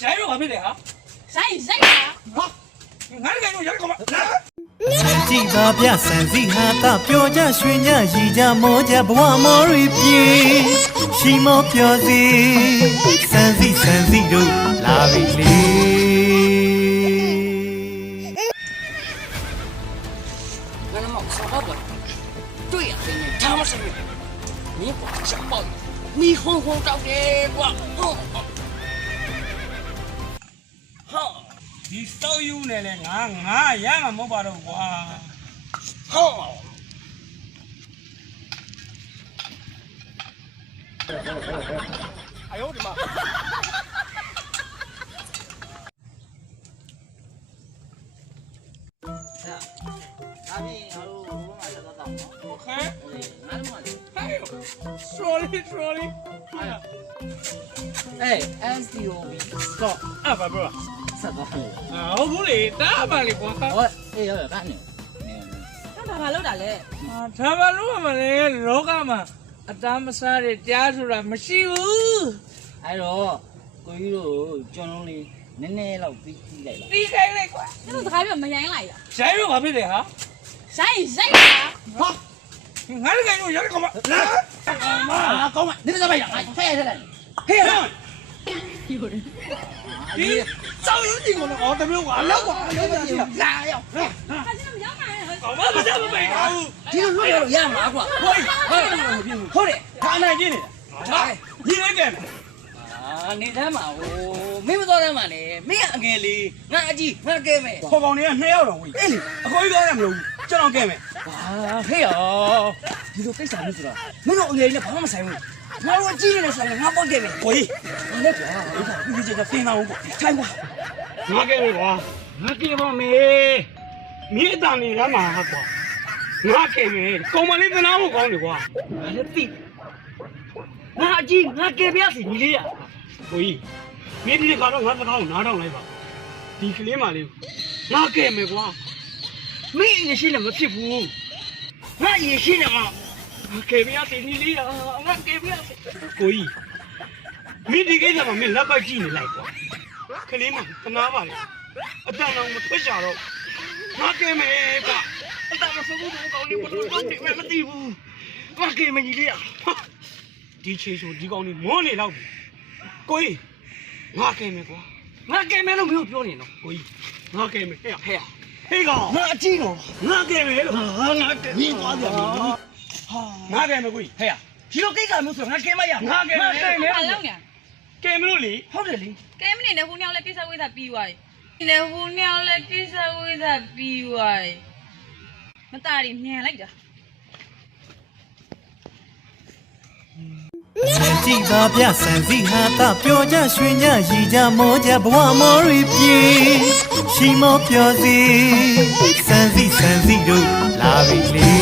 ဆိုင်ရောဘာဖြစ်လဲဟာဆိုင်ဟာငါလည်းကတော့ရောက်ကောမကြည်သာပြဆန်စီဟာတာပြောကြရွှင်ကြရည်ကြမောကြဘဝမောရီပြေရှိမောပြောစီဆန်စီတို့လာပြီလေငါမောက်ဆောက်တော့တွေ့ရတယ်ဒါမှမဟုတ်မင်းပေါ်ချက်ပေါ့မီဟုံတောက်တယ်ကွာဟာဒီစောက်ယူနေလေငါရမှာမဟုတ်ပါတော့ကွာဟာ哎呦我的妈！阿妹，阿鲁，我买这个蛋糕。我看，哪里买的？哎呦，说哩。哎，SDOV stop。啊，不，什么？啊，我不理，打吧你光。我，哎呦，干你。他ဘာလုပ်တာလဲ啊，他把路嘛嘞，路干嘛？啊，咱们啥的家属了没事不？哎呦，ကိုကြီးတို့ကျွန်တော်လေးနည်းနည်းလောက်ပြီးလိုက်လား离开那块。သူတို့စကားပြောမရိုင်းလိုက်တာ谁有我别的哈？ဆိုင်好，俺这个有人干嘛？妈，講埋，你哋做咩人？飛起嚟，飛起嚟。你早有你我了，我这边完了我，有点事。呀呀，他现在不要买了我们不这么没搞。ဒီလိုလွတ်ရလို့ရမှာကွာ。ဟုတ်တယ်ခါနိုင်ကြီးနေ你那个？အာနေသားမှာဟိုမင်းမတော်တမ်းမှာလေမင်းအငယ်လေးငါအကြီးငါကဲမယ် ခေါ်ကောင်တွေက2ယောက်တော့ဝေးအေးလေအခေါ်ကြီးတော့လည်းမလို့ကျွန်တော်ကဲမယ် ဟာဟေ့ရောဒီလိုကိစ္စမျိုးဆိုတာမင်းတို့အငယ်လေးဘာမှမဆိုင်ဘူးငါတို့အကြီးနေတယ်ဆိုရင်ငါပေါ့ကဲမယ် ဝေး ဘာလဲကွာဒီကျတဲ့ဖင်းသားဟုတ်ပေါ့ထိုင်ပါငါကဲမယ်ကွာငါကဲပါမေမင်းအတန်နေလားမှာဟာကွာငါကဲမယ်ကောင်မလေးသနာဖို့ကောင်းတယ်ကွာငါလည်းသိငါအကြီးငါကဲပြစီညီလေးရဝေးမင်းဒီကတော့ငါစကားကိုနားထောင်လိုက်ပါဒီကလေးမလေးငါကဲမယ်ကွာမင်းအရင်ရှိလည်းမဖြစ်ဘူးငါအရင်ရှိလည်းမကဲပြစီညီလေးရငါကဲပြစီကိုကြီးမင်းဒီကိစ္စမှာမင်းလက်ပတ်ကြည့်နေလိုက်ကွာကလေးမသနာပါလေအတန်အောင်မထွက်ကြတော့ငါကဲမယ်ကွာအတန်မဆုံးဘူးကောင်းနေဘာလို့ကောင်းနေမသိဘူးငါကဲမယ်ညီလေးရဒီချေဆိုဒီကောင်းနေမောနေတော့ကိုကြီးငါကဲမယ်ကွာငါကဲမယ်လို့မျိုးပြောနေတော့ကိုကြီးငါကဲမယ်ဟဲ့ဟေးကောင်ငါအကြီးတော့ငါကဲမယ်လို့ငါကဲပြီးသွားပြန်ပြီဟာငါကဲမယ်ကိုကြီးဟဲ့ဒီလိုကိစ္စမျိုးဆိုငါကဲမရငါကဲမယ်ဘာလုပ်နေကဲမလို့လေဟုတ်တယ်လေကဲမနေနဲ့ဟိုနှစ်ယောက်လည်းကိစ္စဝိသပြီးသွားပြီနေဟိုနှစ်ယောက်လည်းကိစ္စဝိသပြီးသွားပြီမသားရီမြန်လိုက်တာကြည်သာပြဆန်စီဟာတာပြောကြရွှင်ကြရည်ကြမောကြဘဝမောရီပြေရှိမောပြောစီဆန်စီတို့လာပြီလေ